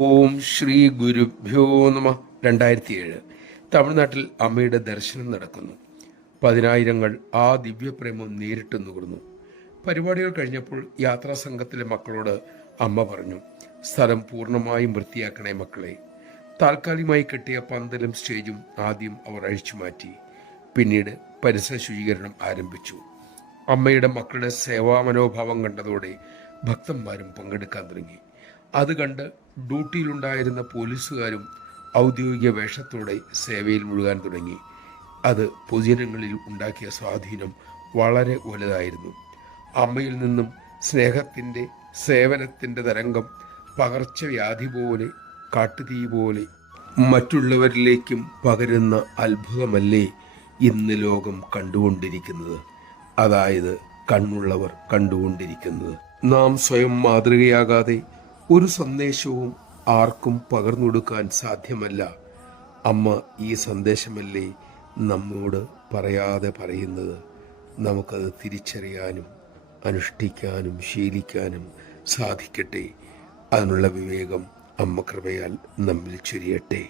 ഓം ശ്രീ ഗുരുഭ്യോ നമ. 2007 തമിഴ്നാട്ടിൽ അമ്മയുടെ ദർശനം നടക്കുന്നു. പതിനായിരങ്ങൾ ആ ദിവ്യപ്രേമം നേരിട്ട് നുകർന്നു. പരിപാടികൾ കഴിഞ്ഞപ്പോൾ യാത്രാ സംഘത്തിലെ മക്കളോട് അമ്മ പറഞ്ഞു, സ്ഥലം പൂർണ്ണമായും വൃത്തിയാക്കണേ മക്കളെ. താൽക്കാലികമായി കെട്ടിയ പന്തലും സ്റ്റേജും ആദ്യം അവർ അഴിച്ചു മാറ്റി. പിന്നീട് പരിസര ശുചീകരണം ആരംഭിച്ചു. അമ്മയുടെ മക്കളുടെ സേവാമനോഭാവം കണ്ടതോടെ ഭക്തന്മാരും പങ്കെടുക്കാൻ തുടങ്ങി. അത് കണ്ട് ഡ്യൂട്ടിയിലുണ്ടായിരുന്ന പോലീസുകാരും ഔദ്യോഗിക വേഷത്തോടെ സേവയിൽ മുഴുകാൻ തുടങ്ങി. അത് പൊതുജനങ്ങളിൽ ഉണ്ടാക്കിയ സ്വാധീനം വളരെ വലുതായിരുന്നു. അമ്മയിൽ നിന്നും സ്നേഹത്തിൻ്റെ സേവനത്തിൻ്റെ തരംഗം പകർച്ചവ്യാധി പോലെ, കാട്ടുതീ പോലെ മറ്റുള്ളവരിലേക്കും പകരുന്ന അത്ഭുതമല്ലേ ഇന്ന് ലോകം കണ്ടുകൊണ്ടിരിക്കുന്നത്. അതായത് കണ്ണുള്ളവർ കണ്ടുകൊണ്ടിരിക്കുന്നത്. നാം സ്വയം മാതൃകയാകാതെ ഒരു സന്ദേശവും ആർക്കും പകർന്നൊടുക്കാൻ സാധ്യമല്ല. അമ്മ ഈ സന്ദേശമല്ലേ നമ്മോട് പറയാതെ പറയുന്നത്. നമുക്കത് തിരിച്ചറിയാനും അനുഷ്ഠിക്കാനും ശീലിക്കാനും സാധിക്കട്ടെ. അതിനുള്ള വിവേകം അമ്മ കൃപയാൽ നമ്മിൽ ചൊരിയട്ടെ.